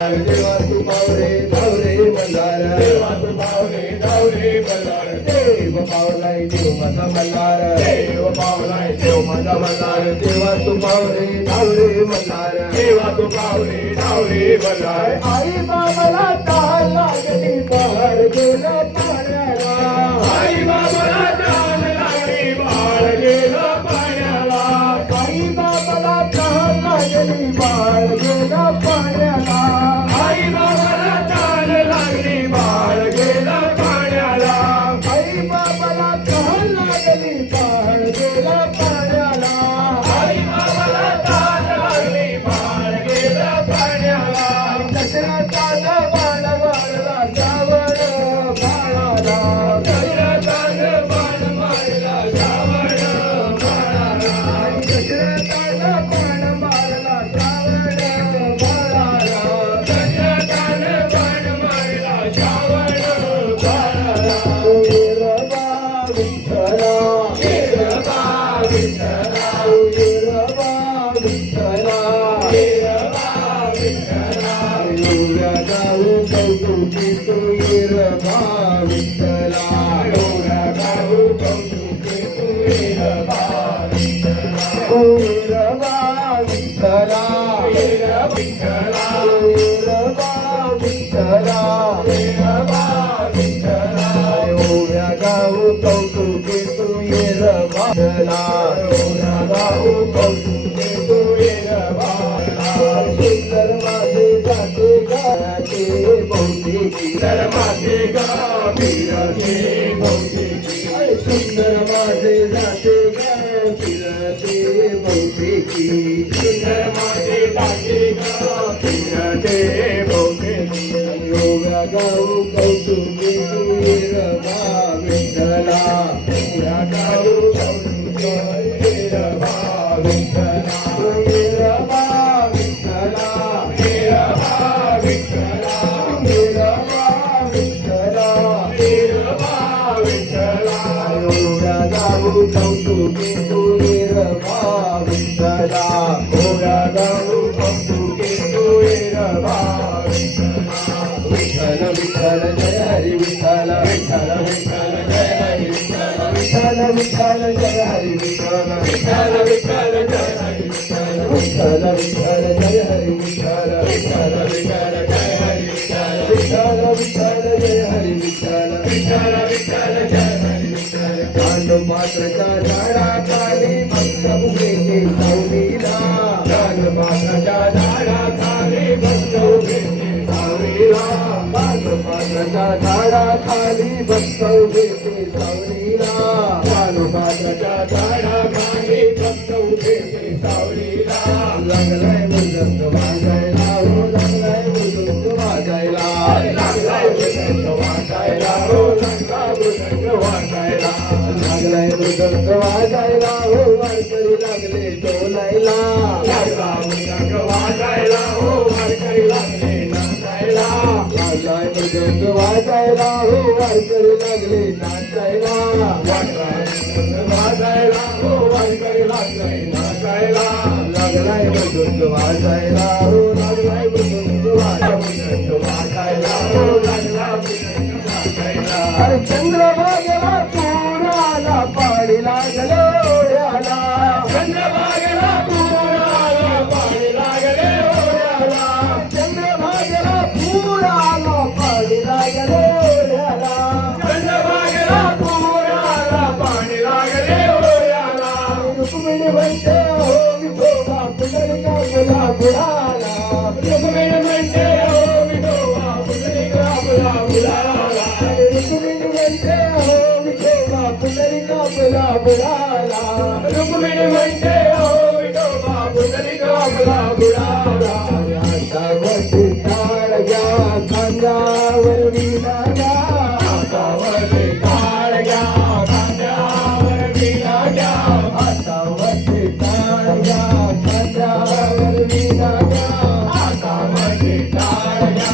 देवा तू पावरे धावरे मल्हार देवा तू पावरे धावरे मल्हार देव पावलाय देव माझा मल्हार देव पावलाय देव माझा मल्हार देवा तू पावरे धावरे मल्हार देवा तू पावरे धावरे मल्हार आई बाबाला तहान लागली बाहेर गेला पाण्याला आई बाबाला तहान लागली बाहेर गेला पाण्याला आई बाबाला तहान लागली बाहेर गेला पाण्याला आई बाबाला तहान लागली बाळ गेला पाण्याला आई बाबाला तहान लागली बाळ गेला पाण्याला आई बाबाला तहान लागली बाळ गेला पाण्याला दशरथाला बाण मारला श्रावण बाळाला दशरथाला बाण मारला श्रावण बाळाला दशरथाला बाण मारला श्रावण चंद्रभागेला पुराला पाणी लागले ओढ्याला चंद्रभागेला पुराला पाणी लागले ओढ्याला चंद्रभागेला पुराला पाणी लागले ओढ्याला चंद्रभागेला पुराला पाणी लागले ओढ्याला रुक्मिणी म्हणते हो विठोबा पुंडलिका मुला बुडाला रुक्मिणी म्हणते हो विठोबा पुंडलिका मुला बुडाला रुक्मिणी म्हणते हो विठोबा पुंडलिका मुला बुडाला रुक्मिणी म्हणते हो विठोबा पुंडलिका मुला बुडाला हातावरती टाळ घ्या खांद्यावर विणा घ्या हातावरती टाळ घ्या खांद्यावर विणा घ्या हातावरती टाळ घ्या खांद्यावर विणा घ्या हातावरती टाळ घ्या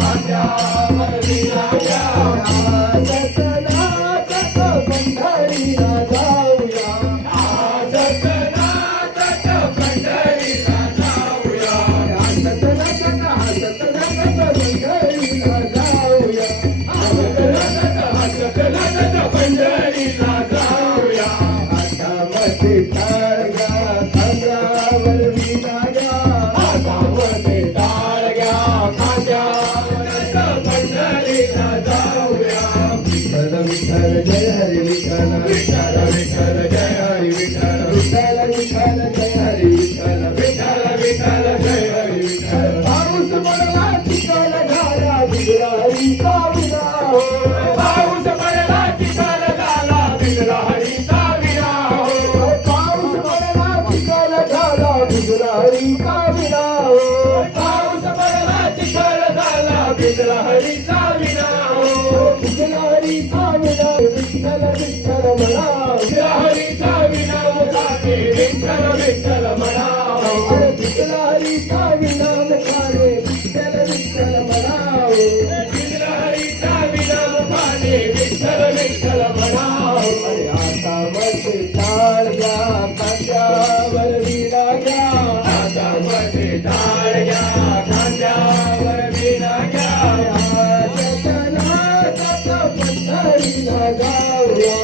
खांद्यावर विणा घ्या पंढरीला जाऊया पंढरीला जाऊया पंढरीला जाऊया हातामध्ये टाळ्या खांद्यावर विणाया हातामध्ये टाळ्या खांद्यावर पंढरीला जाऊया विठ्ठल विठ्ठल जय हरी विठ्ठल विठ्ठल विठ्ठल जय हरी विठ्ठल विठ्ठल विठ्ठल जय हरी विठ्ठल विठ्ठल विठ्ठल जय हरी विठ्ठल पाऊस पडला चिखल झाला बिगडारीचा विना हो पाऊस पडला चिखल झाला बिगडारीचा विना हो पाऊस पडला चिखल झाला बिगडारीचा विना हो पाऊस पडला चिखल झाला बिगडारीचा विना हो बिगडारीचा विना विठ्ठल विठ्ठल म्हणा बिगडारीचा विना मुखाने विठ्ठल विठ्ठल म्हणा अरे बिगडारीचा विना मुखाने विठ्ठल विठ्ठल म्हणा बिगडारीचा विना मुखाने विठ्ठल विठ्ठल म्हणा अरे हातामध्ये टाळ्या खांद्यावर विणाया हातामध्ये टाळ्या खांद्यावर विणाया पंढरीला जाऊया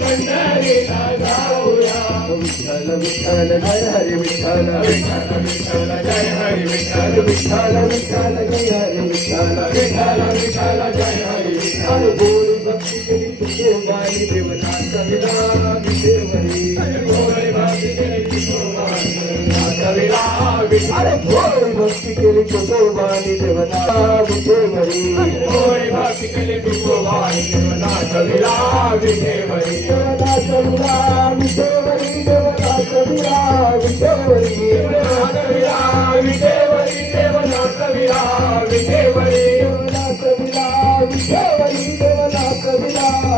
पंढरीला जाऊया विठ्ठल विठ्ठल जय हरी विठ्ठल विठ्ठल विठ्ठल जय हरी विठ्ठल विठ्ठल विठ्ठल जय हरी विठ्ठल विठ्ठल विठ्ठल जय हरी विठ्ठल गोरी भक्ती केली तुकोबाई देवनाथ कविला विठेवरी गोरी भक्ती केली तुकोबाई कविला अरे गोरी भक्ती केली तुकोबाई देवनाथ विठेवरी गोरी भक्ती केली तुकोबाई देवनाथ कविला विठेवरी देवनाथ कविला विठेवरी देवनाथ कविला विठेवरी देवनाथ कविला विठेवरी देवनाथ कविला विठेवरी देवनाथ कविला विठेवरी देवनाथ कविला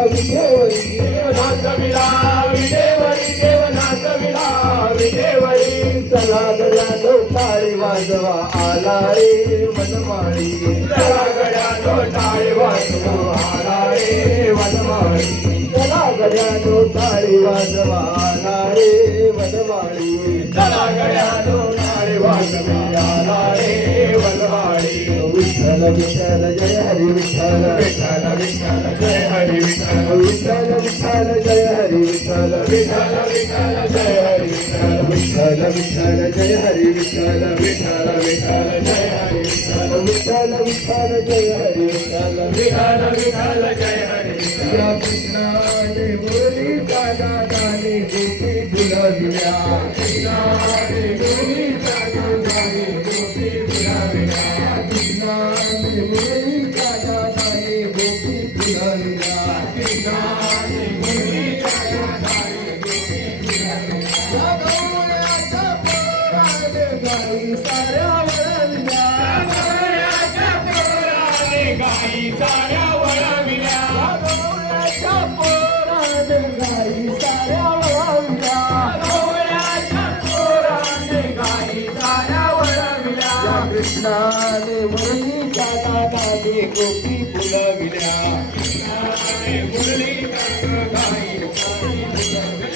विठेवरी देवनाथ कविला विठेवरी देवनाथ कविला विठेवरी चला गड्यानो टाळी वाजवा आला रे वनमाळी चला गड्यानो टाळी वाजवा आला रे वनमाळी चला गड्यानो टाळी वाजवा आला रे वनमाळी चला गड्यानो टाळी वाजवा आला रे वनमाळी विठ्ठल विठ्ठल जय हरी विठ्ठल विठ्ठल विठ्ठल जय हरी विठ्ठल विठ्ठल विठ्ठल जय हरी विठ्ठल विठ्ठल विठ्ठल जय हरी विठ्ठल विठ्ठल विठ्ठल जय हरी विठ्ठल विठ्ठल विठ्ठल जय हरी विठ्ठल विठ्ठल विठ्ठल जय हरी विठ्ठल विठ्ठल विठ्ठल जय हरी विठ्ठल या कृष्णाने मुरली दादा दाने गोपी फुलविल्या कृष्णाने मुरली दादा दाने गोपी फुलविल्या कृष्णाने मुरली दादा दाने गोपी फुलविल्या कृष्णाने मुरली दादा दाने गोपी फुलविल्या या गवळ्याच्या पोराने गाई साऱ्या वळविल्या गवळ्याच्या पोराने गाई साऱ्या वळविल्या गवळ्याच्या पोराने गाई साऱ्या वळविल्या गवळ्याच्या पोराने गाई साऱ्या वळविल्या कृष्णाने मुरली दादा दाने गोपी फुलविल्या कृष्णाने मुरली दादा दाने गोपी फुलविल्या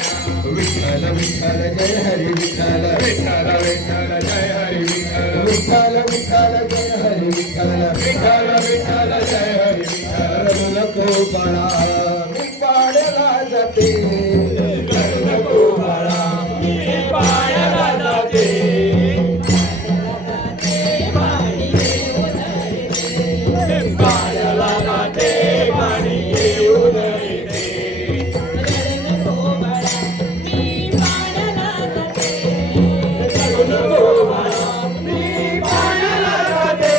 विठ्ठल विठ्ठल जय हरी विठ्ठल विठ्ठल विठ्ठल जय हरी विठ्ठल विठ्ठल विठ्ठल जय हरी विठ्ठल विठ्ठल विठ्ठल जय हरी विठ्ठल रडू नको बाळा मी पाण्याला जाते रडू नको बाळा मी पाण्याला जाते पाण्याला जाते पाणी येऊन येते रडू नको बाळा मी पाण्याला जाते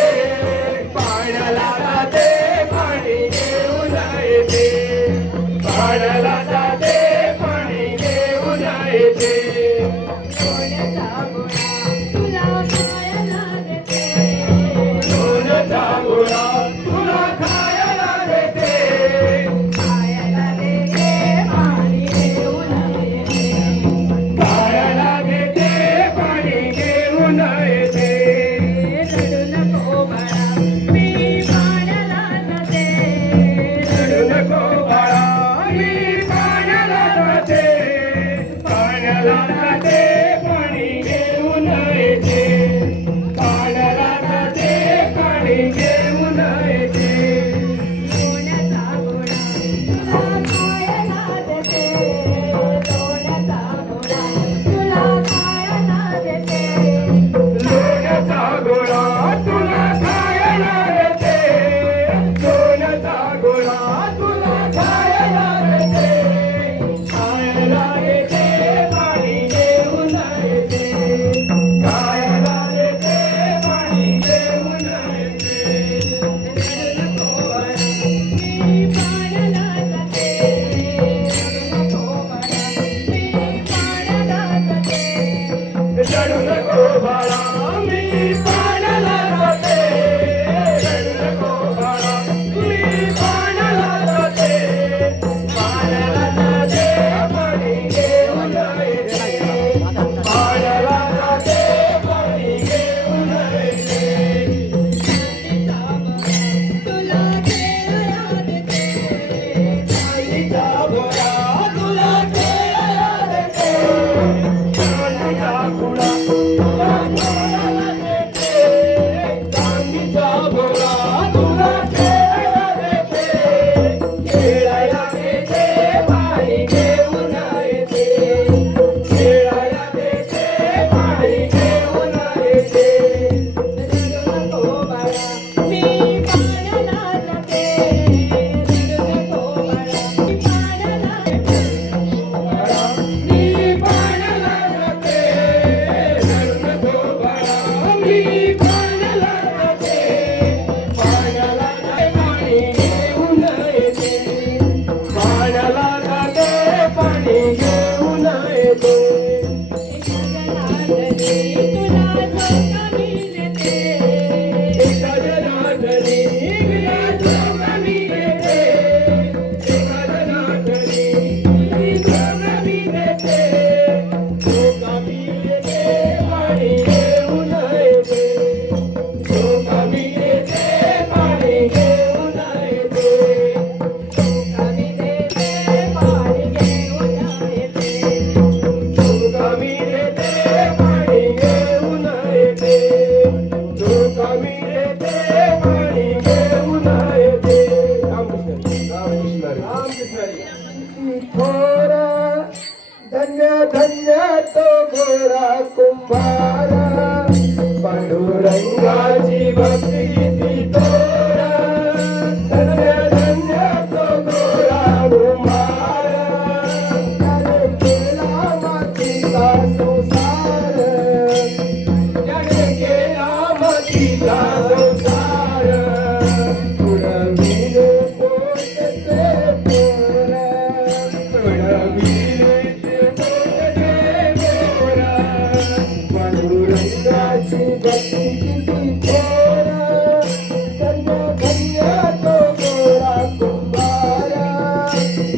पाण्याला जाते पाण्याला पाणी घेऊन येते पाण्याला जाते पाणी घेऊन येते एका जनार्दनी विलास कमी देते एका जनार्दनी विलास कमी देते तो कमी देते पाणी घेऊन येते तो कमी देते पाणी घेऊन येते तो कमी देते पाणी घेऊन येते तो कमी देते पाणी घेऊन येते तो कमी देते पाणी घेऊन येते थोरा धन्य धन्य तो गोरा कुंभारा पांडुरंगाची भक्ती किती तोरा धन्य धन्य तो गोरा कुंभारा त्याने केला मातीचा संसार त्याने केला मातीचा संसार उडविले पोटचे पोरा उडविले ते पोटचे पोरा पांडुरंगाची भक्ती किती थोरा धन्य धन्य तो गोरा कुंभारा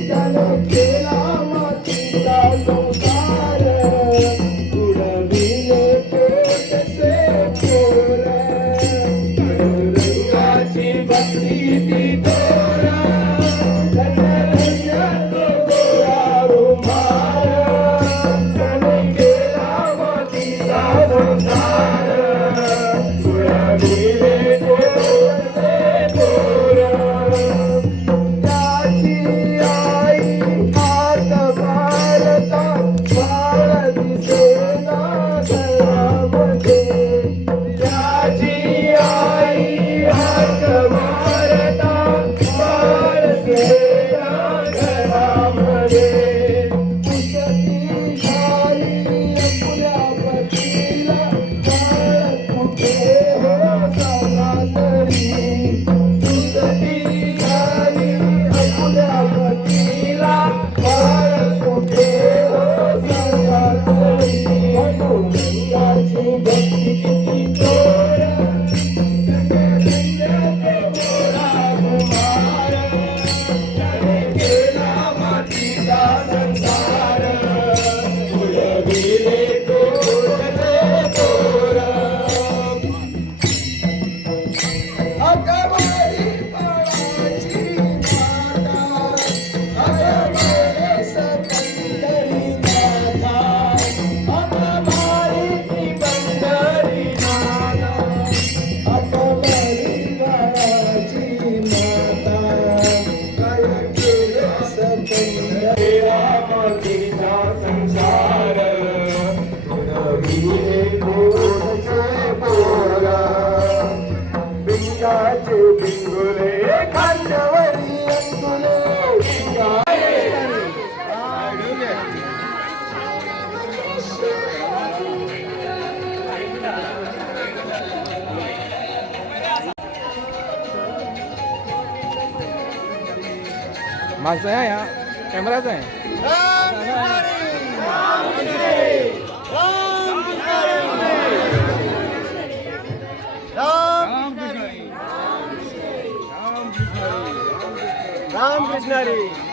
त्याने केला मातीचा संसार उडविले पोटचे पोरा पांडुरंगाची भक्ती किती थोरा धन्य धन्य तो गोरा कुंभारा त्याने केला मातीचा संसार उडविले पोटचे पोरा त्याची आई हात भारता बाळ दिसेना घरामध्ये त्याची आई हात भारता बाळ दिसेना घरामध्ये पुसती झाली आपल्या पतीला बाळ कुठे हो सांगा तरी पुसती झाली आपल्या पतीला बाळ कुठे हो सांगा तरी पांडुरंगाची भक्ती किती थोरा गोरा कुंभारा त्याने केला मातीचा संसार उडविले पोटचे पोरा अगवारी फळाची माता अगवारी सकंदरी माता अगवारी ती बंदरी नाना अगवारी फळाची माता काय केले सकंदरी मातीचा संसार उडविले पोटचे पोरा बिंगाचे बिंगुले खांद्यावरी अंगुले मागचा आहे हा कॅमेराचा आहे राम कृष्ण हरी